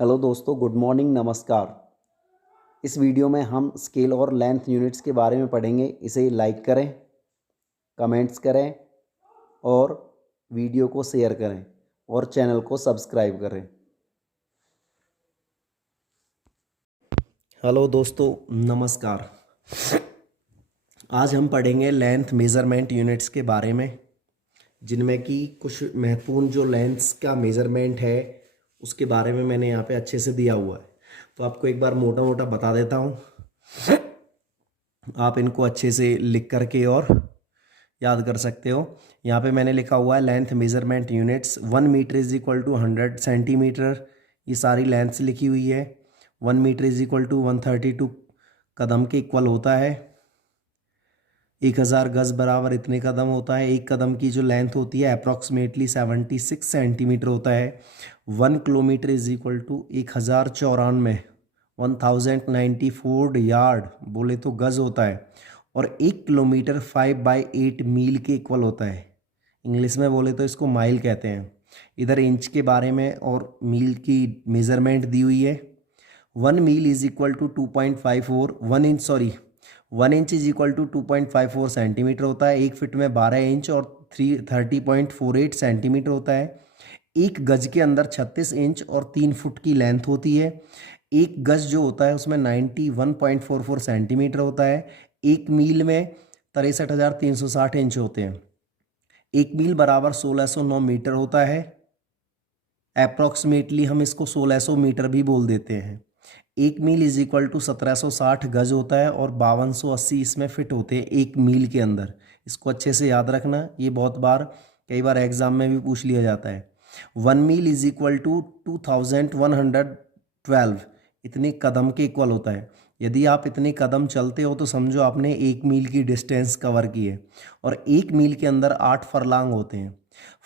Hello दोस्तों, good morning, नमस्कार। इस वीडियो में हम स्केल और लेंथ यूनिट्स के बारे में पढ़ेंगे। इसे लाइक करें, कमेंट्स करें और वीडियो को शेयर करें और चैनल को सब्सक्राइब करें। हेलो दोस्तों, नमस्कार। आज हम पढ़ेंगे लेंथ मेज़रमेंट यूनिट्स के बारे में, जिनमें कि कुछ महत्वपूर्ण जो लेंथ्स का मेज़रमेंट है उसके बारे में मैंने यहाँ पे अच्छे से दिया हुआ है। तो आपको एक बार मोटा मोटा बता देता हूँ, आप इनको अच्छे से लिख करके और याद कर सकते हो। यहाँ पे मैंने लिखा हुआ है length measurement units. 1 metre is equal to 100 centimetre, ये सारी लेंथ्स लिखी हुई है। 1 मीटर इज इक्वल टू 132 कदम के इक्वल होता है। 1000 गज बराबर इतने कदम होता है। एक कदम की जो लेंथ होती है अप्रॉक्सीमेटली 76 सेंटीमीटर होता है। 1 kilometre is equal to 1094 1094 yard बोले तो गज होता है। और 1 किलोमीटर 5/8 मील के इक्वल होता है। इंग्लिश में बोले तो इसको माइल कहते हैं। इधर इंच के बारे में और मील की मेज़रमेंट दी हुई है। 1 मील is equal to 2.54 1 inch is equal to 2.54 centimetre होता है। 1 फिट में 12 इंच और 30.48 सेंटीमीटर होता है। एक गज के अंदर 36 इंच और 3 फुट की लेंथ होती है। एक गज जो होता है उसमें 91.44 सेंटीमीटर होता है। एक मील में 63,360 इंच होते हैं। एक मील बराबर 1609 मीटर होता है। अप्रॉक्सीमेटली हम इसको 1600 मीटर भी बोल देते हैं। एक मील इज इक्वल टू 1760 गज होता है और 5280 इसमें फिट होते हैं एक मील के अंदर। इसको अच्छे से याद रखना, ये बहुत बार कई बार एग्जाम में भी पूछ लिया जाता है। 1 मील इज इक्वल टू 2112 इतने कदम के इक्वल होता है। यदि आप इतने कदम चलते हो तो समझो आपने 1 मील की डिस्टेंस कवर की है। और 1 मील के अंदर 8 फरलांग होते हैं।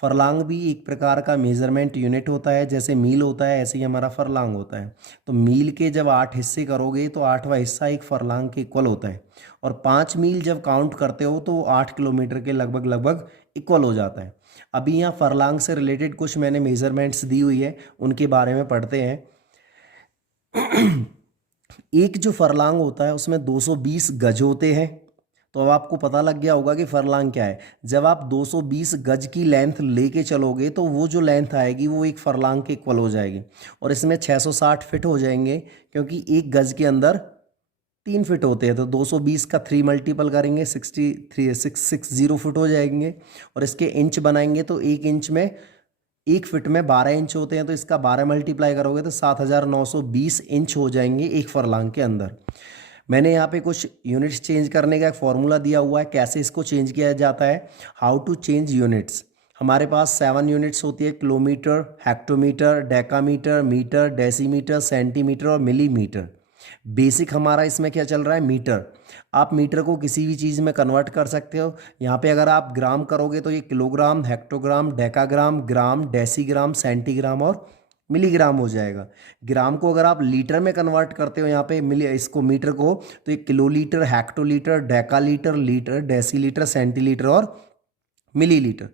फरलांग भी एक प्रकार का मेज़रमेंट यूनिट होता है। जैसे मील होता है ऐसे ही हमारा फरलांग होता है। तो मील के जब 8 हिस्से करोगे तो 8वां हिस्सा एक फरलांग के इक्वल होता है। और 5 मील जब काउंट करते हो तो 8 किलोमीटर के लगभग लगभग इक्वल हो जाता है। अभी यहाँ फरलांग से रिलेटेड कुछ मैंने मेज़रमेंट्स दी हुई है, उनके बारे में पढ़ते हैं। एक जो फरलांग होता है उसमें 220 गज होते हैं। तो अब आपको पता लग गया होगा कि फरलांग क्या है। जब आप 220 गज की लेंथ लेके चलोगे तो वो जो लेंथ आएगी वो एक फरलांग के इक्वल हो जाएगी। और इसमें 660 फिट हो जाएंगे, क्योंकि एक गज के अंदर 3 फिट होते हैं। तो 220 का 3 मल्टीपल करेंगे 660 फिट हो जाएंगे। और इसके इंच बनाएंगे तो एक इंच में 1 फिट में 12 इंच होते हैं। तो इसका 12 मल्टीप्लाई करोगे तो 7920 इंच हो जाएंगे एक फरलांग के अंदर। मैंने यहाँ पे कुछ यूनिट्स चेंज करने का एक फॉर्मूला दिया हुआ है, कैसे इसको चेंज किया जाता है। How to change units. हमारे पास 7 यूनिट्स होती है, kilometre, hectometre, decametre, metre, decimetre, centimetre और मिलीमीटर। बेसिक हमारा इसमें क्या चल रहा है, मीटर। आप मीटर को किसी भी चीज़ में कन्वर्ट कर सकते हो। यहाँ पे अगर आप ग्राम करोगे तो ये किलोग्राम, हेक्टोग्राम, डेकाग्राम, ग्राम, डेसीग्राम, सेंटीग्राम और मिलीग्राम हो जाएगा। ग्राम को अगर आप लीटर में कन्वर्ट करते हो यहाँ पे इसको मीटर को, तो ये kilolitre, hectolitre, डेकालीटर, litre, decilitre, centilitre और मिलीलीटर।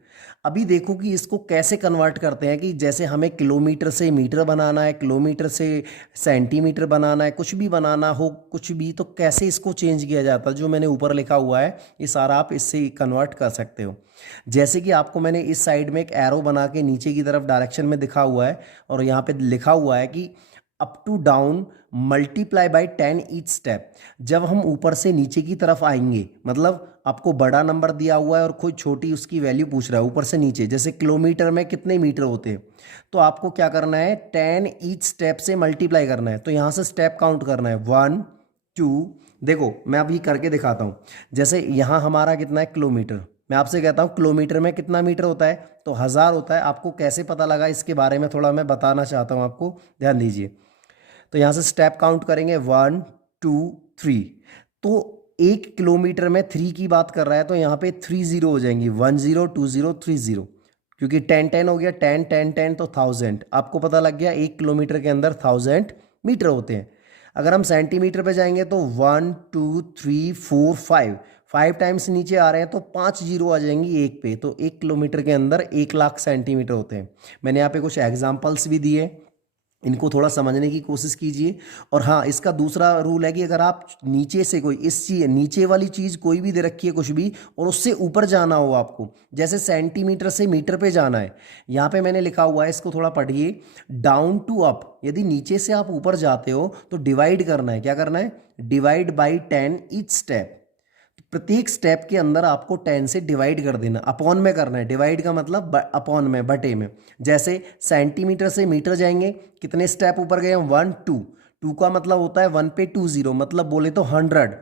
अभी देखो कि इसको कैसे कन्वर्ट करते हैं, कि जैसे हमें किलोमीटर से मीटर बनाना है, किलोमीटर से सेंटीमीटर बनाना है, कुछ भी बनाना हो, कुछ भी, तो कैसे इसको चेंज किया जाता है। जो मैंने ऊपर लिखा हुआ है ये सारा आप इससे कन्वर्ट कर सकते हो। जैसे कि आपको मैंने इस साइड में एक एरो बना के नीचे की तरफ डायरेक्शन में दिखा हुआ है, और यहाँ पे लिखा हुआ है कि up to down multiply by 10 each step. जब हम ऊपर से नीचे की तरफ आएंगे, मतलब आपको बड़ा नंबर दिया हुआ है और कोई छोटी उसकी वैल्यू पूछ रहा है ऊपर से नीचे, जैसे किलोमीटर में कितने मीटर होते हैं, तो आपको क्या करना है, 10 ईच स्टेप से मल्टीप्लाई करना है। तो यहाँ से स्टेप काउंट करना है, 1 2। देखो मैं अभी करके दिखाता हूँ। जैसे यहाँ हमारा कितना है, किलोमीटर। मैं आपसे कहता हूँ किलोमीटर में कितना मीटर होता है, तो 1000 होता है। आपको कैसे पता लगा इसके बारे में थोड़ा मैं बताना चाहता हूँ आपको, ध्यान दीजिए। तो यहाँ से स्टेप काउंट करेंगे 1 2 3। तो 1 किलोमीटर में 3 की बात कर रहा है तो यहाँ पे 3 जीरो हो जाएंगी, 1 0 2 0 3 0, क्योंकि 10 10 हो गया, 10 10 10 तो 1000। आपको पता लग गया 1 किलोमीटर के अंदर 1000 मीटर होते हैं। अगर हम सेंटीमीटर पे जाएंगे तो 1 2 3 4 5 टाइम्स नीचे आ रहे हैं तो 5 जीरो आ जाएंगी एक पे। तो 1 किलोमीटर के अंदर 1 लाख सेंटीमीटर होते हैं। मैंने यहाँ पे कुछ एग्जाम्पल्स भी दिए। इनको थोड़ा समझने की कोशिश कीजिए। और हाँ, इसका दूसरा रूल है कि अगर आप नीचे से कोई इस चीज नीचे वाली चीज़ कोई भी दे रखी है कुछ भी, और उससे ऊपर जाना हो आपको, जैसे सेंटीमीटर से मीटर पे जाना है, यहाँ पे मैंने लिखा हुआ है, इसको थोड़ा पढ़िए, डाउन टू अप। यदि नीचे से आप ऊपर जाते हो तो डिवाइड करना है, क्या करना है, डिवाइड बाई 10 ईच स्टेप। प्रत्येक स्टेप के अंदर आपको 10 से डिवाइड कर देना, अपॉन में करना है। डिवाइड का मतलब अपॉन में, बटे में। जैसे सेंटीमीटर से मीटर जाएंगे, कितने स्टेप ऊपर गए हम, 1 2। 2 का मतलब होता है 1 पे 20, मतलब बोले तो 100।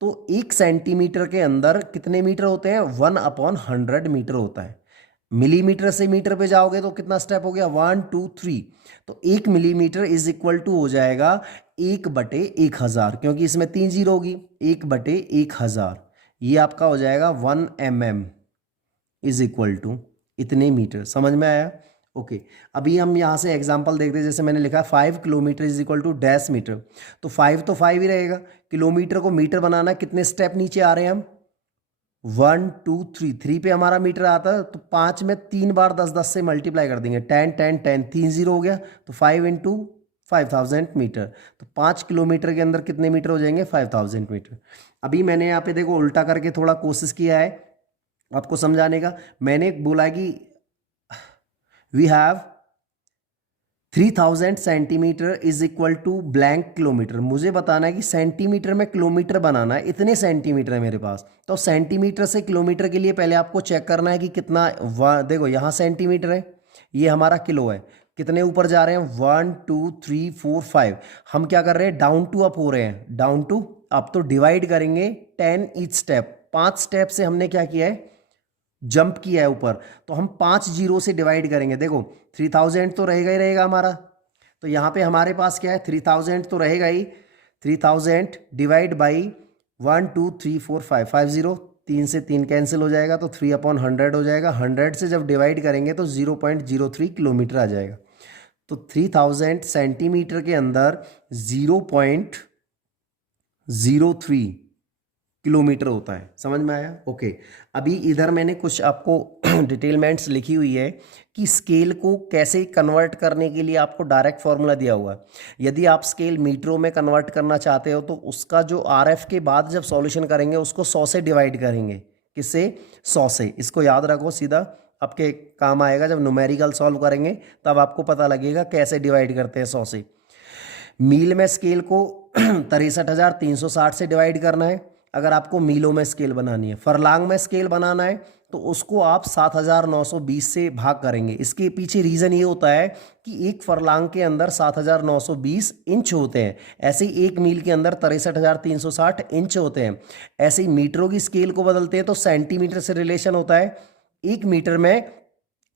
तो 1 सेंटीमीटर के अंदर कितने मीटर होते हैं, 1/100 मीटर होता है। मिलीमीटर से मीटर पे जाओगे तो कितना स्टेप हो गया, 1 2 3। तो 1 मिलीमीटर इज इक्वल टू हो जाएगा 1/1000, क्योंकि इसमें 3 जीरो होगी, 1/1000। ये आपका हो जाएगा 1 mm इज इक्वल टू इतने मीटर। समझ में आया? ओके। अभी हम यहाँ से एग्जांपल देखते हैं। जैसे मैंने लिखा 5 kilometre is equal to dash metre, तो 5 तो 5 ही रहेगा। किलोमीटर को मीटर बनाना है, कितने स्टेप नीचे आ रहे हैं हम, 1 2 3। 3 पे हमारा मीटर आता है, तो 5 में 3 बार 10 10 से मल्टीप्लाई कर देंगे, 10 10 10, 3 जीरो हो गया, तो 5 इंटू 5000 मीटर। तो 5 किलोमीटर के अंदर कितने मीटर हो जाएंगे, 5000 मीटर। अभी मैंने यहाँ पे देखो उल्टा करके थोड़ा कोशिश किया है आपको समझाने का। मैंने बोला कि we have 3000 centimetre is equal to blank kilometre. मुझे बताना है कि सेंटीमीटर में किलोमीटर बनाना है, इतने सेंटीमीटर है मेरे पास। तो सेंटीमीटर से किलोमीटर के लिए पहले आपको चेक करना है कि कितना, देखो यहाँ सेंटीमीटर है, ये हमारा किलो है। कितने ऊपर जा रहे हैं, 1 2 3 4 5। हम क्या कर रहे हैं, डाउन टू अप हो रहे हैं, डाउन टू अप। तो डिवाइड करेंगे 10 ईच स्टेप। 5 स्टेप से हमने क्या किया है, जंप किया है ऊपर, तो हम 5 जीरो से डिवाइड करेंगे। देखो 3000 तो रहेगा ही रहेगा हमारा, तो यहाँ पे हमारे पास क्या है, 3000 तो रहेगा ही। 3000 डिवाइड बाई 1 2 3 4 5, 5 जीरो, 3 से 3 कैंसिल हो जाएगा, तो 3/100 हो जाएगा। 100 से जब डिवाइड करेंगे तो 0.03 किलोमीटर आ जाएगा। तो 3000 सेंटीमीटर के अंदर 0.03 किलोमीटर होता है। समझ में आया? ओके। अभी इधर मैंने कुछ आपको डिटेलमेंट्स लिखी हुई है कि स्केल को कैसे कन्वर्ट करने के लिए आपको डायरेक्ट फॉर्मूला दिया हुआ है। यदि आप स्केल मीटरों में कन्वर्ट करना चाहते हो तो उसका जो आरएफ के बाद जब सॉल्यूशन करेंगे उसको 100 से डिवाइड करेंगे। किससे? 100 से। इसको याद रखो, सीधा आपके काम आएगा। जब न्यूमेरिकल सॉल्व करेंगे तब आपको पता लगेगा कैसे डिवाइड करते हैं 100 से। मील में स्केल को 63,360 से डिवाइड करना है अगर आपको मीलों में स्केल बनानी है। फरलांग में स्केल बनाना है तो उसको आप 7,920 से भाग करेंगे। इसके पीछे रीज़न ये होता है कि एक फरलांग के अंदर 7,920 इंच होते हैं, ऐसे ही एक मील के अंदर 63,360 इंच होते हैं। ऐसे ही मीटरों की स्केल को बदलते हैं तो सेंटीमीटर से रिलेशन होता है, 1 मीटर में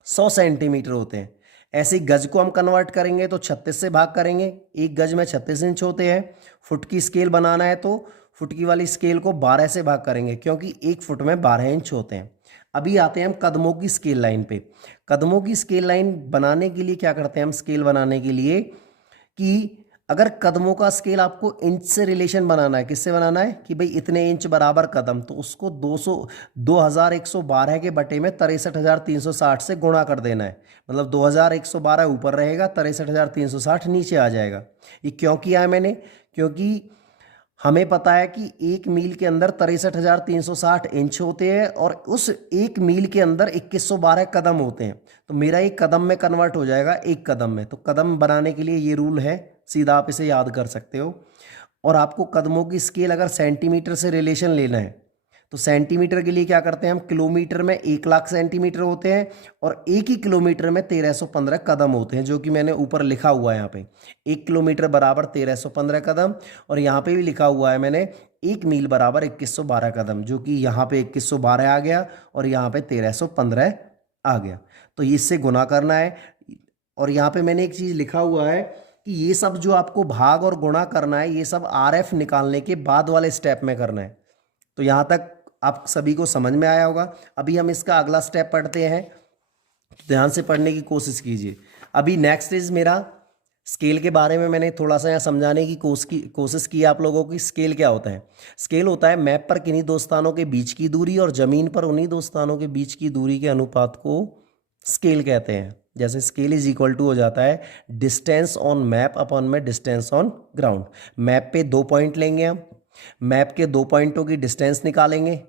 100 सेंटीमीटर होते हैं। ऐसे ही गज को हम कन्वर्ट करेंगे तो 36 से भाग करेंगे, 1 गज में 36 इंच होते हैं। फुट की स्केल बनाना है तो फुट की वाली स्केल को 12 से भाग करेंगे, क्योंकि 1 फुट में 12 इंच होते हैं। अभी आते हैं हम कदमों की स्केल लाइन पे। कदमों की स्केल लाइन बनाने के लिए क्या करते हैं हम, स्केल बनाने के लिए कि अगर कदमों का स्केल आपको इंच से रिलेशन बनाना है, किससे बनाना है कि भाई इतने इंच बराबर कदम, तो उसको 2112 के बटे में 63,360 से गुणा कर देना है। मतलब 2112 ऊपर रहेगा, 63,360 नीचे आ जाएगा। ये क्यों किया है मैंने, क्योंकि हमें पता है कि 1 मील के अंदर 63,360 इंच होते हैं और उस 1 मील के अंदर 2112 कदम होते हैं। तो मेरा एक कदम में कन्वर्ट हो जाएगा 1 कदम में। तो कदम बनाने के लिए ये रूल है, सीधा आप इसे याद कर सकते हो। और आपको कदमों की स्केल अगर सेंटीमीटर से रिलेशन लेना है तो सेंटीमीटर के लिए क्या करते हैं हम, किलोमीटर में 1,00,000 सेंटीमीटर होते हैं और 1 ही किलोमीटर में 1315 कदम होते हैं, जो कि मैंने ऊपर लिखा हुआ है यहाँ पे। 1 किलोमीटर बराबर 1315 कदम, और यहाँ पे भी लिखा हुआ है मैंने 1 मील बराबर 2112 कदम, जो कि यहाँ पे 2112 आ गया और यहाँ पे 1315 आ गया। तो इससे गुना करना है। और यहाँ पे मैंने एक चीज़ लिखा हुआ है कि ये सब जो आपको भाग और गुणा करना है, ये सब आरएफ निकालने के बाद वाले स्टेप में करना है। तो यहाँ तक आप सभी को समझ में आया होगा। अभी हम इसका अगला स्टेप पढ़ते हैं, ध्यान से पढ़ने की कोशिश कीजिए। अभी नेक्स्ट इज मेरा स्केल के बारे में मैंने थोड़ा सा यहाँ समझाने की कोशिश की आप लोगों की। स्केल क्या होता है? स्केल होता है मैप पर किन्हीं दो स्थानों के बीच की दूरी और जमीन पर उन्हीं दो स्थानों के बीच की दूरी के अनुपात को स्केल कहते हैं। जैसे स्केल इज इक्वल टू हो जाता है डिस्टेंस ऑन मैप अपॉन में डिस्टेंस ऑन ग्राउंड। मैप पे 2 पॉइंट लेंगे हम, मैप के 2 पॉइंटों की डिस्टेंस निकालेंगे।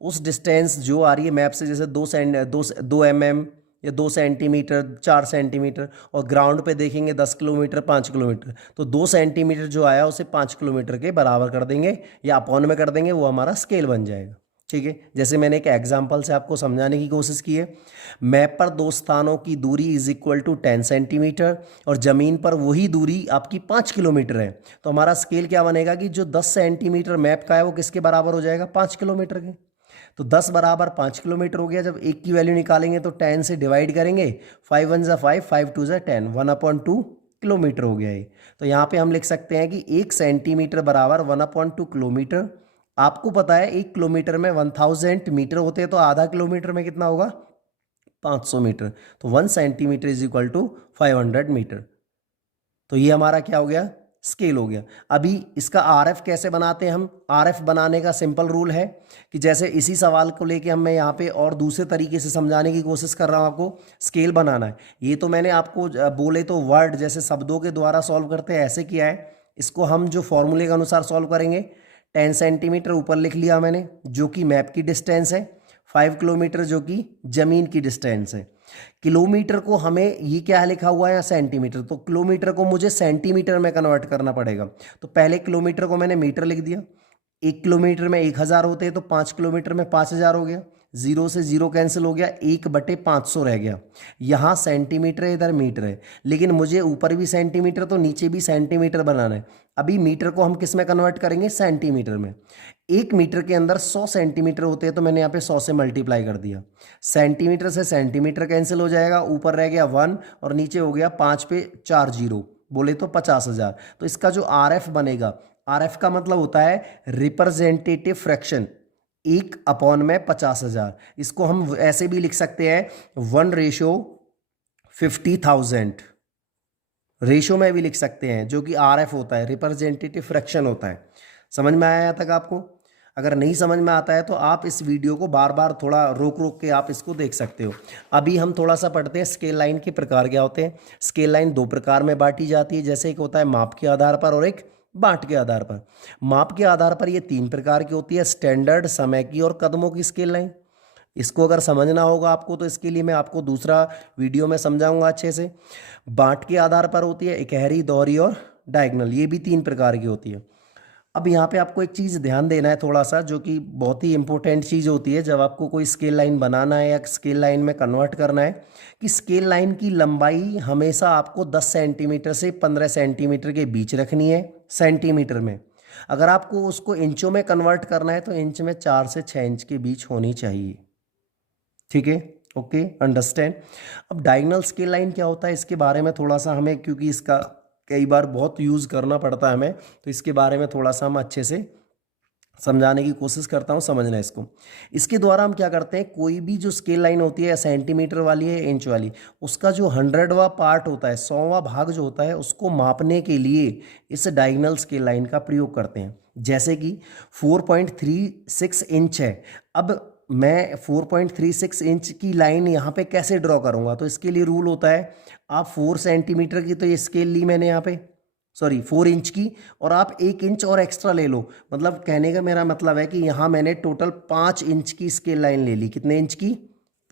उस डिस्टेंस जो आ रही है मैप से, जैसे 2 mm या 2 सेंटीमीटर, 4 सेंटीमीटर, और ग्राउंड पे देखेंगे 10 किलोमीटर, 5 किलोमीटर, तो 2 सेंटीमीटर जो आया उसे 5 किलोमीटर के बराबर कर देंगे या अपॉन में कर देंगे, वो हमारा स्केल बन जाएगा। ठीक है, जैसे मैंने एक एग्जांपल से आपको समझाने की कोशिश की है। मैप पर 2 स्थानों की दूरी इज इक्वल टू 10 सेंटीमीटर और ज़मीन पर वही दूरी आपकी 5 किलोमीटर है, तो हमारा स्केल क्या बनेगा कि जो 10 सेंटीमीटर मैप का है वो किसके बराबर हो जाएगा, 5 किलोमीटर के। तो 10 बराबर 5 किलोमीटर हो गया। जब एक की वैल्यू निकालेंगे तो 10 से डिवाइड करेंगे, 5 1 ज़ा 5, 5 2 ज़ा 10, 1/2 किलोमीटर हो गया ये। तो यहाँ पे हम लिख सकते हैं कि 1 सेंटीमीटर बराबर 1/2 किलोमीटर। आपको पता है 1 किलोमीटर में 1000 मीटर होते हैं, तो आधा किलोमीटर में कितना होगा, 500 मीटर। तो 1 centimetre is equal to 500 metre. तो ये हमारा क्या हो गया, स्केल हो गया। अभी इसका आरएफ कैसे बनाते हैं हम? आरएफ बनाने का सिंपल रूल है कि जैसे इसी सवाल को लेके हम मैं यहाँ पे और दूसरे तरीके से समझाने की कोशिश कर रहा हूँ। आपको स्केल बनाना है, ये तो मैंने आपको बोले तो वर्ड जैसे शब्दों के द्वारा सॉल्व करते हैं ऐसे किया है। इसको हम जो फॉर्मूले के अनुसार सॉल्व करेंगे, 10 सेंटीमीटर ऊपर लिख लिया मैंने जो कि मैप की डिस्टेंस है, 5 किलोमीटर जो कि जमीन की डिस्टेंस है। किलोमीटर को हमें, ये क्या लिखा हुआ है सेंटीमीटर, तो किलोमीटर को मुझे सेंटीमीटर में कन्वर्ट करना पड़ेगा। तो पहले किलोमीटर को मैंने मीटर लिख दिया। 1 किलोमीटर में 1000 होते हैं, तो 5 किलोमीटर में 5000 हो गया। 0 से 0 कैंसिल हो गया, 1/500 रह गया। यहाँ सेंटीमीटर है, इधर मीटर है, लेकिन मुझे ऊपर भी सेंटीमीटर तो नीचे भी सेंटीमीटर बनाना है। अभी मीटर को हम किस में कन्वर्ट करेंगे, सेंटीमीटर में। 1 मीटर के अंदर 100 सेंटीमीटर होते हैं, तो मैंने यहाँ पे 100 से मल्टीप्लाई कर दिया। सेंटीमीटर से सेंटीमीटर कैंसिल हो जाएगा, ऊपर रह गया 1 और नीचे हो गया 5 पे 4 जीरो, बोले तो 50,000। तो इसका जो आरएफ बनेगा, आरएफ का मतलब होता है रिप्रेजेंटेटिव फ्रैक्शन, 1/में 50,000। इसको हम ऐसे भी लिख सकते हैं 1:50,000 रेशो में भी लिख सकते हैं, जो कि आरएफ होता है, रिप्रेजेंटेटिव फ्रैक्शन होता है। समझ में आया तक आपको? अगर नहीं समझ में आता है तो आप इस वीडियो को बार बार थोड़ा रोक रोक के आप इसको देख सकते हो। अभी हम थोड़ा सा पढ़ते हैं स्केल लाइन के प्रकार क्या होते हैं। स्केल लाइन 2 प्रकार में बांटी जाती है, जैसे एक होता है माप के आधार पर और एक बांट के आधार पर। माप के आधार पर ये 3 प्रकार की होती है, स्टैंडर्ड, समय की और कदमों की स्केल लाइन। इसको अगर समझना होगा आपको तो इसके लिए मैं आपको दूसरा वीडियो में समझाऊंगा अच्छे से। बांट के आधार पर होती है इकहरी, दोहरी और डायगोनल, ये भी 3 प्रकार की होती है। अब यहाँ पे आपको एक चीज़ ध्यान देना है थोड़ा सा, जो कि बहुत ही इंपॉर्टेंट चीज़ होती है जब आपको कोई स्केल लाइन बनाना है या स्केल लाइन में कन्वर्ट करना है, कि स्केल लाइन की लंबाई हमेशा आपको 10 सेंटीमीटर से 15 सेंटीमीटर के बीच रखनी है, सेंटीमीटर में। अगर आपको उसको इंचों में कन्वर्ट करना है तो इंच में 4 से 6 इंच के बीच होनी चाहिए। ठीक है, ओके, अंडरस्टैंड। अब डायगोनल स्केल लाइन क्या होता है, इसके बारे में थोड़ा सा हमें, क्योंकि इसका कई बार बहुत यूज़ करना पड़ता है हमें, तो इसके बारे में थोड़ा सा हम अच्छे से समझाने की कोशिश करता हूँ, समझना इसको। इसके द्वारा हम क्या करते हैं, कोई भी जो स्केल लाइन होती है, सेंटीमीटर वाली है, इंच वाली, उसका जो 100वां पार्ट होता है, 100वां भाग जो होता है, उसको मापने के लिए इस डायगोनल स्केल लाइन का प्रयोग करते हैं। जैसे कि 4.36 इंच है। अब मैं 4.36 इंच की लाइन यहाँ पे कैसे ड्रॉ करूँगा, तो इसके लिए रूल होता है, आप 4 सेंटीमीटर की तो ये स्केल ली मैंने यहाँ पे, सॉरी 4 इंच की, और आप 1 इंच और एक्स्ट्रा ले लो। मतलब कहने का मेरा मतलब है कि यहाँ मैंने टोटल 5 इंच की स्केल लाइन ले ली। कितने इंच की?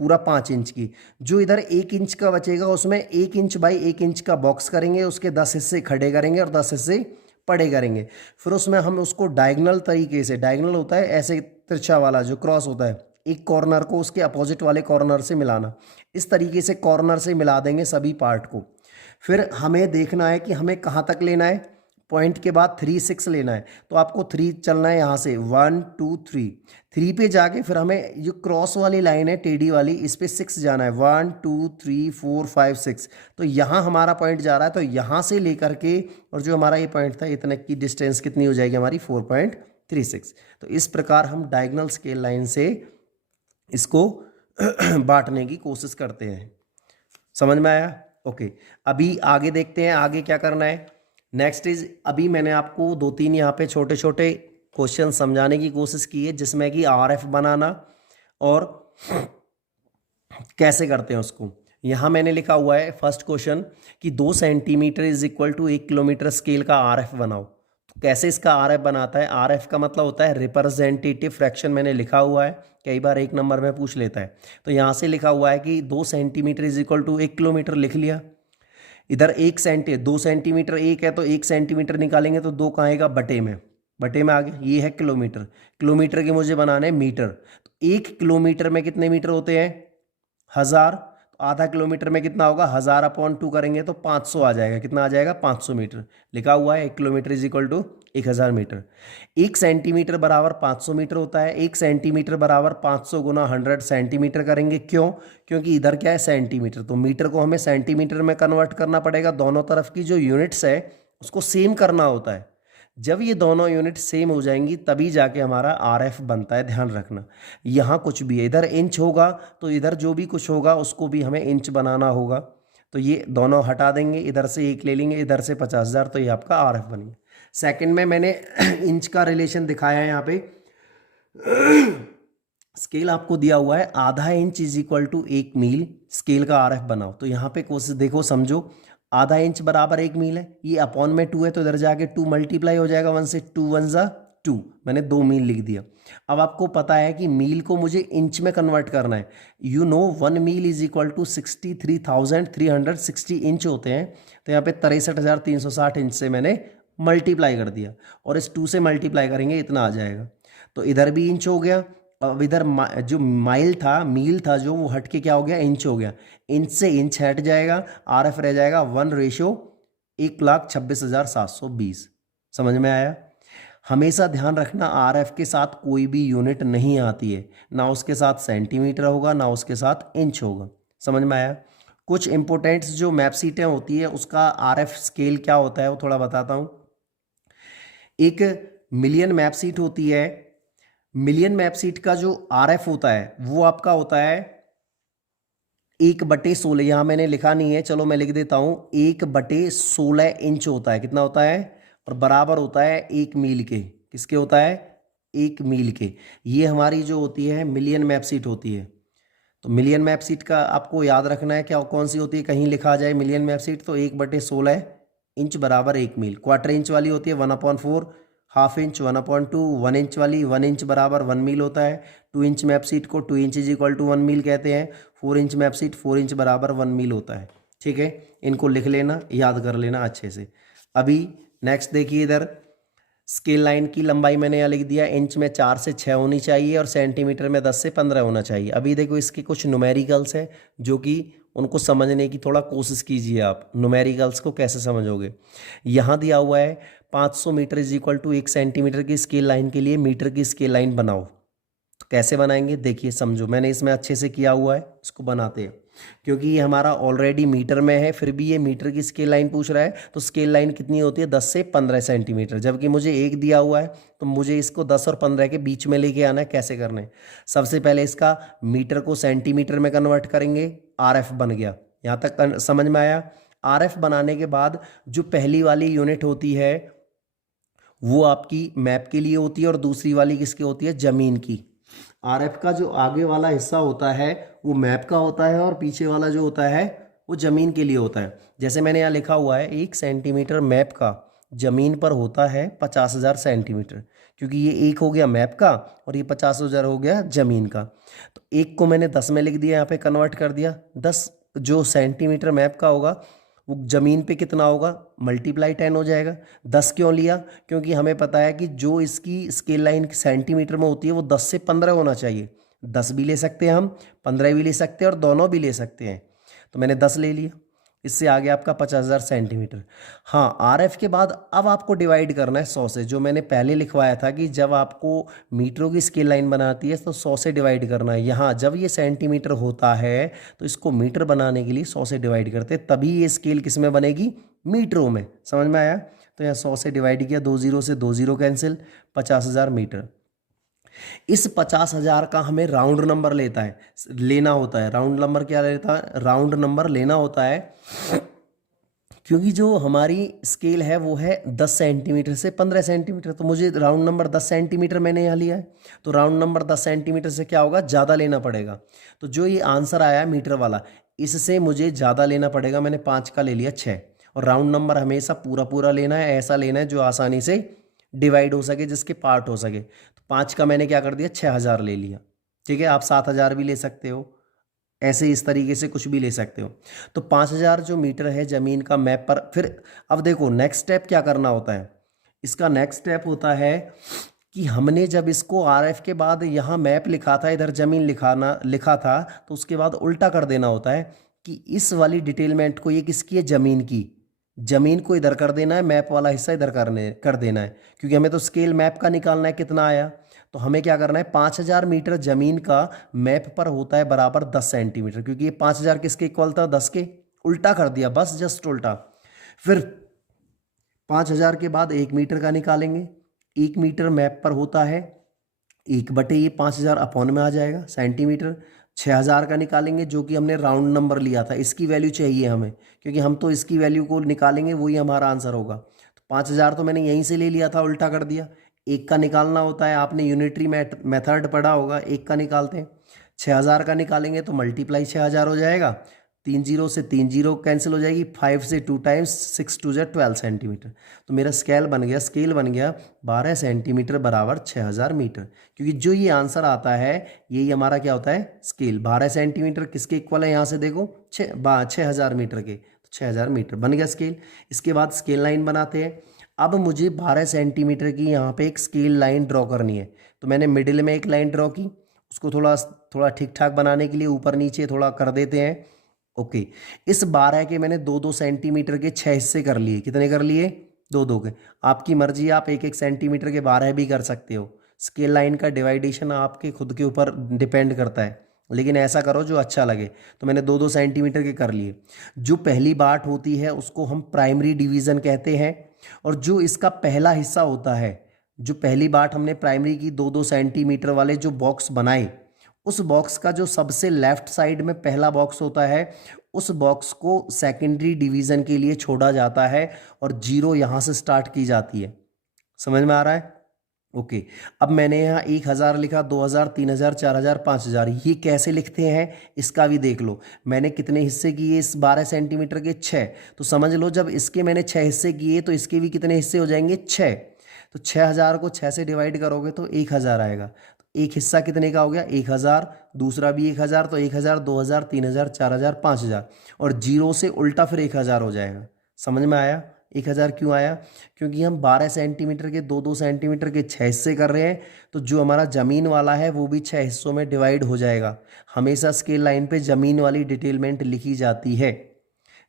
पूरा 5 इंच की। जो इधर 1 इंच का बचेगा उसमें 1 इंच बाई 1 इंच का बॉक्स करेंगे, उसके 10 हिस्से खड़े करेंगे और 10 हिस्से पड़े करेंगे। फिर उसमें हम उसको डायगोनल तरीके से, डायगोनल होता है ऐसे तिरछा वाला जो क्रॉस होता है, एक कॉर्नर को उसके अपोजिट वाले कॉर्नर से मिलाना, इस तरीके से कॉर्नर से मिला देंगे सभी पार्ट को। फिर हमें देखना है कि हमें कहाँ तक लेना है, पॉइंट के बाद 3 6 लेना है, तो आपको 3 चलना है यहाँ से, 1 2 3, 3 पे जाके फिर हमें जो क्रॉस वाली लाइन है टेढ़ी वाली, इस पे 6 जाना है, 1 2 3 4 5 6। तो यहाँ हमारा पॉइंट जा रहा है, तो यहाँ से लेकर के और जो हमारा ये पॉइंट था इतने की डिस्टेंस कितनी हो जाएगी हमारी, 4.36। तो इस प्रकार हम डायगोनल स्केल लाइन से इसको बांटने की कोशिश करते हैं। समझ में आया? ओके, अभी आगे देखते हैं आगे क्या करना है। नेक्स्ट इज, अभी मैंने आपको 2-3 यहाँ पे छोटे छोटे क्वेश्चन समझाने की कोशिश की है, जिसमें कि आरएफ बनाना और कैसे करते हैं उसको। यहाँ मैंने लिखा हुआ है फर्स्ट क्वेश्चन कि 2 centimetre is equal to 1 kilometre scale का RF बनाओ। तो कैसे इसका RF बनाता है? RF का मतलब होता है रिप्रेजेंटेटिव फ्रैक्शन, मैंने लिखा हुआ है, कई बार 1 नंबर में पूछ लेता है। तो यहाँ से लिखा हुआ है कि 2 centimetre is equal to 1 kilometre लिख लिया। इधर 2 सेंटीमीटर 1 है तो 1 सेंटीमीटर निकालेंगे तो 2 कहाँ आएगा? बटे में आ गया, ये है किलोमीटर। किलोमीटर के मुझे बनाने मीटर, तो 1 किलोमीटर में कितने मीटर होते हैं? 1000। तो आधा किलोमीटर में कितना होगा? 1000/2 करेंगे तो 500 आ जाएगा। कितना आ जाएगा? 500 मीटर। लिखा हुआ है 1 kilometre is equal to 1000 metre. 1 centimetre बराबर 500 मीटर होता है। 1 सेंटीमीटर बराबर 500 गुना 100 सेंटीमीटर करेंगे। क्यों? क्योंकि इधर क्या है? सेंटीमीटर, तो मीटर को हमें सेंटीमीटर में कन्वर्ट करना पड़ेगा। दोनों तरफ की जो यूनिट्स है उसको सेम करना होता है। जब ये दोनों यूनिट सेम हो जाएंगी तभी जाके हमारा RF बनता है, ध्यान रखना। यहाँ कुछ भी है, इधर इंच होगा तो इधर जो भी कुछ होगा उसको भी हमें इंच बनाना होगा। तो ये दोनों हटा देंगे, इधर से 1 ले लेंगे, इधर से 50,000, तो ये आपका RF बन गया। सेकंड में मैंने इंच का रिलेशन दिखाया है यहाँ पे। स्केल आपको दिया हुआ है आधा इंच इज इक्वल टू 1 मील, स्केल का RF बनाओ। तो यहाँ पे कोशिश देखो, समझो, आधा इंच बराबर 1 मील है, ये अपॉन में 2 है तो इधर जाके 2 मल्टीप्लाई हो जाएगा, 1 से 2 1 जा 2, मैंने 2 मील लिख दिया। अब आपको पता है कि मील को मुझे इंच में कन्वर्ट करना है। 1 मील इज इक्वल टू 63,360 इंच होते हैं। तो यहाँ पे 63,360 इंच से मैंने मल्टीप्लाई कर दिया और इस 2 से मल्टीप्लाई करेंगे, इतना आ जाएगा। तो इधर भी इंच हो गया। अब इधर जो मील था जो, वो हट के क्या हो गया? इंच हो गया। इंच से इंच हट जाएगा, RF रह जाएगा 1:1,26,720। समझ में आया? हमेशा ध्यान रखना RF के साथ कोई भी यूनिट नहीं आती है, ना उसके साथ सेंटीमीटर होगा ना उसके साथ इंच होगा। समझ में आया? कुछ इंपोर्टेंट्स जो मैप सीटें होती है उसका RF स्केल क्या होता है वो थोड़ा बताता हूँ। एक मिलियन मैप सीट होती है। मिलियन मैप सीट का जो RF होता है वो आपका होता है 1/16। यहाँ मैंने लिखा नहीं है, चलो मैं लिख देता हूँ। 1/16 इंच होता है। कितना होता है? और बराबर होता है 1 मील के। किसके होता है? 1 मील के। ये हमारी जो होती है मिलियन मैप सीट होती है। तो मिलियन मैप सीट का आपको याद रखना है क्या कौन सी होती है, कहीं लिखा आ जाए मिलियन मैप सीट तो 1/16 इंच बराबर 1 मील। क्वार्टर इंच वाली होती है 1/4, हाफ इंच 1/2, 1 इंच वाली 1 इंच बराबर 1 मील होता है। 2 इंच मैप सीट को 2 इंच इज इक्वल टू 1 मील कहते हैं। 4 इंच मैप सीट 4 इंच बराबर 1 मील होता है। ठीक है, इनको लिख लेना, याद कर लेना अच्छे से। अभी नेक्स्ट देखिए, इधर स्केल लाइन की लंबाई मैंने यहाँ लिख दिया, इंच में 4 से 6 होनी चाहिए और सेंटीमीटर में 10 से 15 होना चाहिए। अभी देखो इसके कुछ न्यूमेरिकल्स हैं जो कि उनको समझने की थोड़ा कोशिश कीजिए। आप न्यूमेरिकल्स को कैसे समझोगे? यहाँ दिया हुआ है 500 metre is equal to 1 centimetre की स्केल लाइन के लिए मीटर की स्केल लाइन बनाओ। तो कैसे बनाएंगे देखिए, समझो, मैंने इसमें अच्छे से किया हुआ है, इसको बनाते हैं। क्योंकि ये हमारा ऑलरेडी मीटर में है, फिर भी ये मीटर की स्केल लाइन पूछ रहा है, तो स्केल लाइन कितनी होती है? 10 से 15 सेंटीमीटर। जबकि मुझे 1 दिया हुआ है तो मुझे इसको 10 और 15 के बीच में लेके आना है। कैसे करना है? सबसे पहले इसका मीटर को सेंटीमीटर में कन्वर्ट करेंगे, RF बन गया। यहाँ तक समझ में आया? RF बनाने के बाद जो पहली वाली यूनिट होती है वो आपकी मैप के लिए होती है और दूसरी वाली किसकी होती है? ज़मीन की। RF का जो आगे वाला हिस्सा होता है वो मैप का होता है और पीछे वाला जो होता है वो ज़मीन के लिए होता है। जैसे मैंने यहाँ लिखा हुआ है 1 सेंटीमीटर मैप का ज़मीन पर होता है 50,000 सेंटीमीटर, क्योंकि ये 1 हो गया मैप का और ये 50,000 हो गया ज़मीन का। तो 1 को मैंने 10 में लिख दिया, यहाँ पे कन्वर्ट कर दिया। 10 जो सेंटीमीटर मैप का होगा वो ज़मीन पे कितना होगा? मल्टीप्लाई 10 हो जाएगा। 10 क्यों लिया? क्योंकि हमें पता है कि जो इसकी स्केल लाइन सेंटीमीटर में होती है वो 10 से 15 होना चाहिए। 10 भी ले सकते हैं हम, 15 भी ले सकते हैं और दोनों भी ले सकते हैं। तो मैंने 10 ले लिया। इससे आगे आपका 50,000 सेंटीमीटर। हाँ, RF के बाद अब आपको डिवाइड करना है 100 से। जो मैंने पहले लिखवाया था कि जब आपको मीटरों की स्केल लाइन बनाती है तो 100 से डिवाइड करना है। यहाँ जब ये सेंटीमीटर होता है तो इसको मीटर बनाने के लिए 100 से डिवाइड करते हैं, तभी ये स्केल किस में बनेगी? मीटरों में। समझ में आया? तो यहाँ 100 से डिवाइड किया, 2 0 से 2 0 कैंसिल, 50,000 मीटर। इस 50,000 का हमें राउंड नंबर लेना होता है। राउंड नंबर क्या लेता है? राउंड नंबर लेना होता है क्योंकि जो हमारी स्केल है वो है 10 सेंटीमीटर से 15 सेंटीमीटर। तो मुझे राउंड नंबर 10 सेंटीमीटर मैंने यहाँ लिया है, तो राउंड नंबर 10 सेंटीमीटर से क्या होगा? ज़्यादा लेना पड़ेगा। तो जो ये आंसर आया है मीटर वाला, इससे मुझे ज़्यादा लेना पड़ेगा, मैंने 5 का ले लिया 6। और राउंड नंबर हमेशा पूरा पूरा लेना है, ऐसा लेना है जो आसानी से डिवाइड हो सके, जिसके पार्ट हो सके। तो 5 का मैंने क्या कर दिया, 6000 ले लिया। ठीक है, आप 7000 भी ले सकते हो, ऐसे इस तरीके से कुछ भी ले सकते हो। तो 5000 जो मीटर है ज़मीन का मैप पर। फिर अब देखो नेक्स्ट स्टेप क्या करना होता है। इसका नेक्स्ट स्टेप होता है कि हमने जब इसको आरएफ के बाद यहाँ मैप लिखा था, इधर ज़मीन लिखा था, तो उसके बाद उल्टा कर देना होता है कि इस वाली डिटेलमेंट को, ये किसकी है, ज़मीन की, ज़मीन को इधर कर देना है, मैप वाला हिस्सा इधर कर देना है। क्योंकि हमें तो स्केल मैप का निकालना है कितना आया। तो हमें क्या करना है, 5000 मीटर ज़मीन का मैप पर होता है बराबर 10 सेंटीमीटर। क्योंकि ये 5000 किसके इक्वल था, 10 के। उल्टा कर दिया, बस जस्ट उल्टा। फिर 5000 के बाद 1 मीटर का निकालेंगे। 1 मीटर मैप पर होता है 1 बटे ये 5000 अपॉन में आ जाएगा सेंटीमीटर। 6000 का निकालेंगे, जो कि हमने राउंड नंबर लिया था, इसकी वैल्यू चाहिए हमें, क्योंकि हम तो इसकी वैल्यू को निकालेंगे, वही हमारा आंसर होगा। तो 5000 तो मैंने यहीं से ले लिया था, उल्टा कर दिया। 1 का निकालना होता है, आपने यूनिटरी मेथड पढ़ा होगा, 1 का निकालते हैं। 6000 का निकालेंगे तो मल्टीप्लाई 6000 हो जाएगा। 3 जीरो से 3 जीरो कैंसिल हो जाएगी, 5 से 2 टाइम्स, 6 2 12 सेंटीमीटर। तो मेरा स्केल बन गया 12 सेंटीमीटर बराबर 6000 मीटर। क्योंकि जो ये आंसर आता है, यही हमारा क्या होता है, स्केल। 12 सेंटीमीटर किसके इक्वल है, यहाँ से देखो 6000 मीटर के, तो 6000 मीटर बन गया स्केल। इसके बाद स्केल लाइन बनाते हैं। अब मुझे 12 सेंटीमीटर की यहाँ पे एक स्केल लाइन ड्रॉ करनी है। तो मैंने मिडिल में एक लाइन ड्रॉ की, उसको थोड़ा थोड़ा ठीक ठाक बनाने के लिए ऊपर नीचे थोड़ा कर देते हैं। ओके, इस 12 के मैंने 2-2 सेंटीमीटर के 6 हिस्से कर लिए। कितने कर लिए, 2-2 के। आपकी मर्जी, आप 1-1 सेंटीमीटर के 12 भी कर सकते हो। स्केल लाइन का डिवाइडेशन आपके खुद के ऊपर डिपेंड करता है, लेकिन ऐसा करो जो अच्छा लगे। तो मैंने 2-2 सेंटीमीटर के कर लिए। जो पहली बात होती है उसको हम प्राइमरी डिवीज़न कहते हैं। और जो इसका पहला हिस्सा होता है, जो पहली बात हमने प्राइमरी की 2-2 सेंटीमीटर वाले जो बॉक्स बनाए, उस बॉक्स का जो सबसे लेफ्ट साइड में पहला बॉक्स होता है, उस बॉक्स को सेकेंडरी डिवीज़न के लिए छोड़ा जाता है और 0 यहाँ से स्टार्ट की जाती है। समझ में आ रहा है। ओके, अब मैंने यहाँ 1000 लिखा, 2000, 3000, 4000, 5000। ये कैसे लिखते हैं इसका भी देख लो। मैंने कितने हिस्से किए इस 12 सेंटीमीटर के, 6। तो समझ लो जब इसके मैंने 6 हिस्से किए तो इसके भी कितने हिस्से हो जाएंगे, 6। तो 6000 को 6 से डिवाइड करोगे तो 1000 आएगा। तो एक हिस्सा कितने का हो गया, 1000। दूसरा भी 1000, तो 1000, 2000, 3000, 4000, 5000। और 0 से उल्टा फिर 1000 हो जाएगा। समझ में आया 1000 क्यों आया, क्योंकि हम 12 सेंटीमीटर के 2-2 सेंटीमीटर के 6 हिस्से कर रहे हैं। तो जो हमारा ज़मीन वाला है वो भी 6 हिस्सों में डिवाइड हो जाएगा। हमेशा स्केल लाइन पे ज़मीन वाली डिटेलमेंट लिखी जाती है।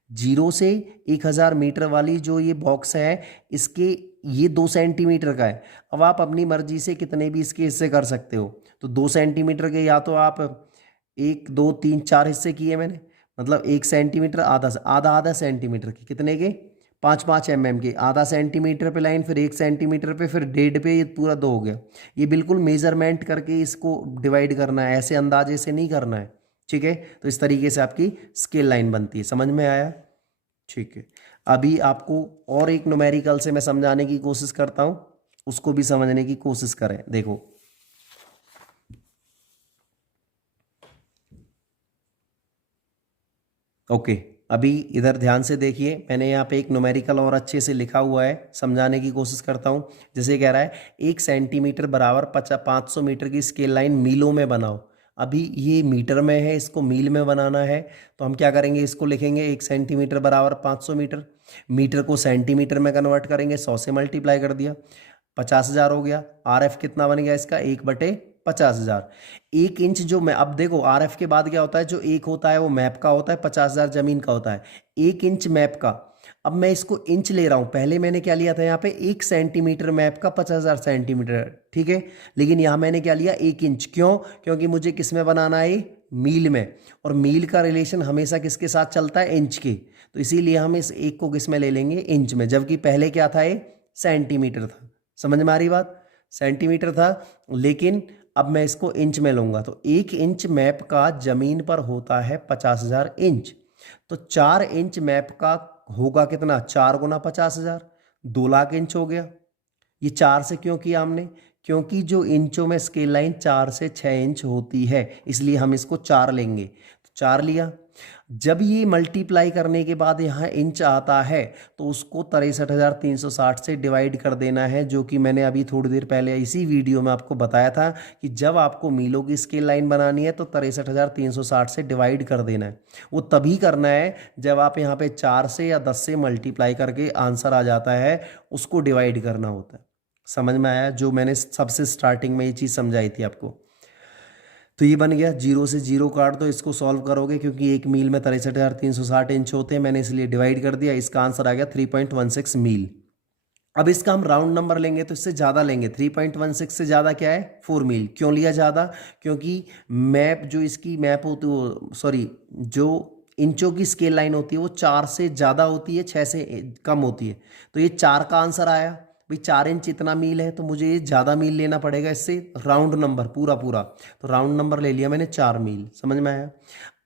0 से 1000 मीटर वाली जो ये बॉक्स है, इसके ये 2 सेंटीमीटर का है। अब आप अपनी मर्जी से कितने भी इसके हिस्से कर सकते हो। तो 2 सेंटीमीटर के या तो आप 1 2 3 4 हिस्से किए मैंने, मतलब 1 सेंटीमीटर, आधा सेंटीमीटर के, कितने के, 5-5 mm के। आधा सेंटीमीटर पे लाइन, फिर 1 सेंटीमीटर पे, फिर 1.5 पे, ये पूरा 2 हो गया। ये बिल्कुल मेजरमेंट करके इसको डिवाइड करना है, ऐसे अंदाजे से नहीं करना है। ठीक है, तो इस तरीके से आपकी स्केल लाइन बनती है। समझ में आया। ठीक है, अभी आपको और एक न्यूमेरिकल से मैं समझाने की कोशिश करता हूं, उसको भी समझने की कोशिश करें। देखो, ओके, अभी इधर ध्यान से देखिए। मैंने यहाँ पे एक न्यूमेरिकल और अच्छे से लिखा हुआ है, समझाने की कोशिश करता हूँ। जैसे कह रहा है 1 सेंटीमीटर बराबर 500 मीटर की स्केल लाइन मीलों में बनाओ। अभी ये मीटर में है, इसको मील में बनाना है। तो हम क्या करेंगे, इसको लिखेंगे 1 सेंटीमीटर बराबर 500 मीटर। मीटर को सेंटीमीटर में कन्वर्ट करेंगे, 100 से मल्टीप्लाई कर दिया, 50,000 हो गया। RF कितना बन गया इसका, 1/50,000। 1 इंच जो मैं, अब देखो RF के बाद क्या होता है, जो 1 होता है वो मैप का होता है, 50,000 जमीन का होता है। 1 इंच मैप का, अब मैं इसको इंच ले रहा हूँ। पहले मैंने क्या लिया था यहाँ पे, 1 सेंटीमीटर मैप का, 50,000 सेंटीमीटर। ठीक है, लेकिन यहाँ मैंने क्या लिया, 1 इंच। क्यों, क्योंकि मुझे किस में बनाना है, मील में। और मील का रिलेशन हमेशा किसके साथ चलता है, इंच के। तो इसीलिए हम इस 1 को किस में ले लेंगे, इंच में। जबकि पहले क्या था, ये सेंटीमीटर था। समझ में आ रही बात, सेंटीमीटर था, लेकिन अब मैं इसको इंच में लूंगा। तो 1 इंच मैप का जमीन पर होता है 50,000 इंच। तो 4 इंच मैप का होगा कितना, 4 गुना 50,000, 2 लाख इंच हो गया। ये 4 से क्यों किया हमने, क्योंकि जो इंचों में स्केल लाइन 4 से 6 इंच होती है, इसलिए हम इसको 4 लेंगे। तो 4 लिया। जब ये मल्टीप्लाई करने के बाद यहाँ इंच आता है तो उसको 63,360 से डिवाइड कर देना है, जो कि मैंने अभी थोड़ी देर पहले इसी वीडियो में आपको बताया था कि जब आपको मीलों की स्केल लाइन बनानी है तो 63,360 से डिवाइड कर देना है। वो तभी करना है जब आप यहाँ पे 4 से या 10 से मल्टीप्लाई करके आंसर आ जाता है, उसको डिवाइड करना होता है। समझ में आया? जो मैंने सबसे स्टार्टिंग में ये चीज़ समझाई थी आपको। तो ये बन गया, 0 से 0 काट दो, इसको सॉल्व करोगे क्योंकि एक मील में 63,360 इंच होते हैं, मैंने इसलिए डिवाइड कर दिया। इसका आंसर आ गया 3.16 मील। अब इसका हम राउंड नंबर लेंगे तो इससे ज़्यादा लेंगे। 3.16 से ज़्यादा क्या है? 4 मील। क्यों लिया ज़्यादा? क्योंकि मैप जो इसकी मैप होती है, सॉरी, जो इंचों की स्केल लाइन होती है वो 4 से ज़्यादा होती है, 6 से कम होती है। तो ये 4 का आंसर आया भाई। 4 इंच इतना मील है तो मुझे ये ज़्यादा मील लेना पड़ेगा इससे, राउंड नंबर पूरा पूरा। तो राउंड नंबर ले लिया मैंने 4 मील। समझ में आया?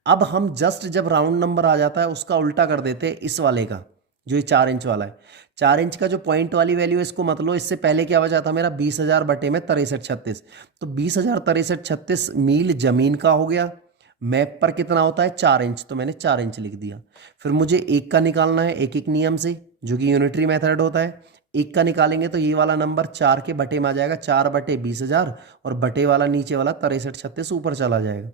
अब हम जस्ट जब राउंड नंबर आ जाता है उसका उल्टा कर देते हैं इस वाले का, जो ये 4 इंच वाला है। 4 इंच का जो पॉइंट वाली वैल्यू है इसको मत लो, इससे पहले क्या बचा था मेरा? 20,000 बटे में 6336। तो 20,000 6336 मील जमीन का हो गया। मैप पर कितना होता है? 4 इंच, तो मैंने 4 इंच लिख दिया। फिर मुझे एक का निकालना है एक एक नियम से, जो कि यूनिटरी मेथड होता है। एक का निकालेंगे तो ये वाला नंबर 4 के बटे में आ जाएगा, 4 बटे 20,000, और बटे वाला नीचे वाला 6336 ऊपर चला जाएगा।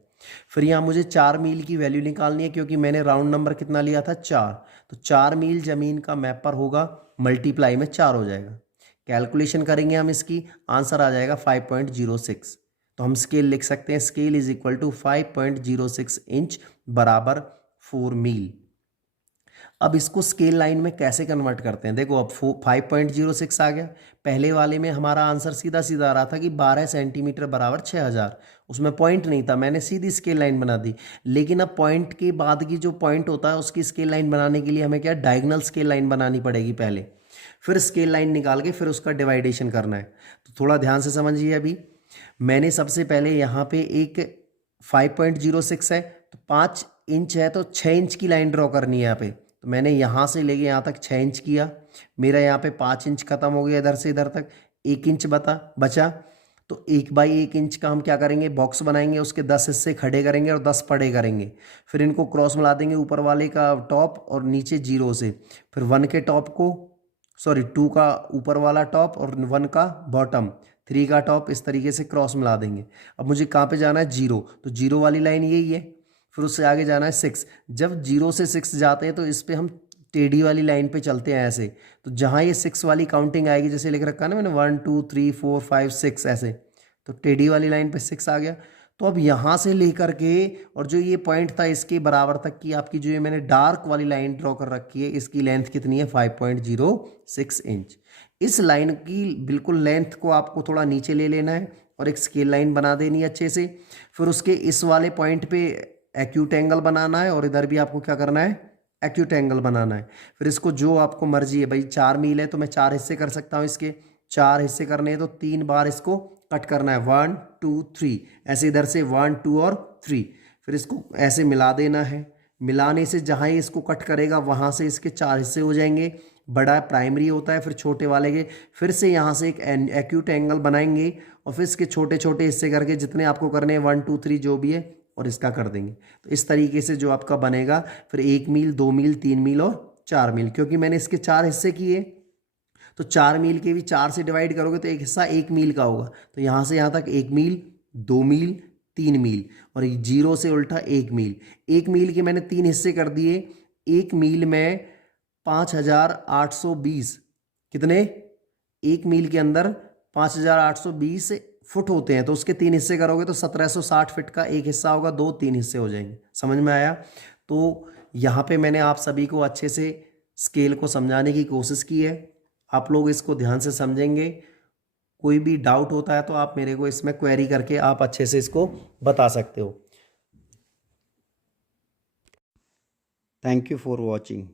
फिर यहाँ मुझे 4 मील की वैल्यू निकालनी है क्योंकि मैंने राउंड नंबर कितना लिया था? 4। तो 4 मील जमीन का मैप पर होगा, मल्टीप्लाई में 4 हो जाएगा। कैलकुलेशन करेंगे हम इसकी, आंसर आ जाएगा 5.06। तो हम स्केल लिख सकते हैं, scale is equal to 5.06 inch बराबर 4 मील। अब इसको स्केल लाइन में कैसे कन्वर्ट करते हैं? देखो अब 5.06 आ गया। पहले वाले में हमारा आंसर सीधा सीधा आ रहा था कि 12 सेंटीमीटर बराबर 6,000। उसमें पॉइंट नहीं था, मैंने सीधी स्केल लाइन बना दी। लेकिन अब पॉइंट के बाद की जो पॉइंट होता है उसकी स्केल लाइन बनाने के लिए हमें क्या, डायगोनल स्केल लाइन बनानी पड़ेगी पहले, फिर स्केल लाइन निकाल के फिर उसका डिवाइडेशन करना है। तो थोड़ा ध्यान से समझिए। अभी मैंने सबसे पहले यहाँ पे एक 5.06 है तो 5 इंच है तो 6 इंच की लाइन ड्रॉ करनी है यहाँ पे। तो मैंने यहाँ से लेके यहाँ तक 6 इंच किया, मेरा यहाँ पे 5 इंच खत्म हो गया, इधर से इधर तक 1 इंच बचा। तो 1/1 इंच का हम क्या करेंगे? बॉक्स बनाएंगे, उसके 10 हिस्से खड़े करेंगे और 10 पड़े करेंगे। फिर इनको क्रॉस मिला देंगे, ऊपर वाले का टॉप और नीचे 0 से। फिर 1 के टॉप को, सॉरी 2 का ऊपर वाला टॉप और 1 का बॉटम, 3 का टॉप, इस तरीके से क्रॉस मिला देंगे। अब मुझे कहाँ पे जाना है? 0। तो 0 वाली लाइन यही है। फिर उससे आगे जाना है 6। जब 0 से 6 जाते हैं तो इस पे हम टेढ़ी वाली लाइन पे चलते हैं ऐसे। तो जहाँ ये 6 वाली काउंटिंग आएगी, जैसे लिख रखा है ना मैंने 1 2 3 4 5 6 ऐसे, तो टेढ़ी वाली लाइन पे 6 आ गया। तो अब यहाँ से लेकर के और जो ये पॉइंट था इसके बराबर तक की आपकी जो ये मैंने डार्क वाली लाइन ड्रॉ कर रखी है, इसकी लेंथ कितनी है? 5.06 इंच। इस लाइन की बिल्कुल लेंथ को आपको थोड़ा नीचे ले लेना है और एक स्केल लाइन बना देनी है अच्छे से। फिर उसके इस वाले पॉइंट पे एक्यूट एंगल बनाना है और इधर भी आपको क्या करना है? एक्यूट एंगल बनाना है। फिर इसको जो आपको मर्जी है भाई, 4 मील है तो मैं 4 हिस्से कर सकता हूँ। इसके 4 हिस्से करने हैं तो 3 बार इसको कट करना है, 1 2 3 ऐसे, इधर से 1 2 और 3। फिर इसको ऐसे मिला देना है। मिलाने से जहाँ ही इसको कट करेगा वहाँ से इसके 4 हिस्से हो जाएंगे। बड़ा प्राइमरी होता है, फिर छोटे वाले के फिर से यहाँ से एक एक्यूट एंगल बनाएंगे और फिर इसके छोटे छोटे हिस्से करके जितने आपको करने हैं 1 2 3 जो भी है, और इसका कर देंगे। तो इस तरीके से जो आपका बनेगा फिर 1 मील 2 मील 3 मील और 4 मील। क्योंकि मैंने इसके 4 हिस्से किए तो 4 मील के भी 4 से डिवाइड करोगे तो एक हिस्सा 1 मील का होगा। तो यहाँ से यहाँ तक 1 मील 2 मील 3 मील और 0 से उल्टा 1 मील। 1 मील के मैंने 3 हिस्से कर दिए। 1 मील में 5,820 कितने? 1 मील के अंदर 5,820 फुट होते हैं, तो उसके 3 हिस्से करोगे तो 1,760 फीट का एक हिस्सा होगा, 2 3 हिस्से हो जाएंगे। समझ में आया? तो यहाँ पे मैंने आप सभी को अच्छे से स्केल को समझाने की कोशिश की है। आप लोग इसको ध्यान से समझेंगे। कोई भी डाउट होता है तो आप मेरे को इसमें क्वेरी करके आप अच्छे से इसको बता सकते हो। Thank you for watching.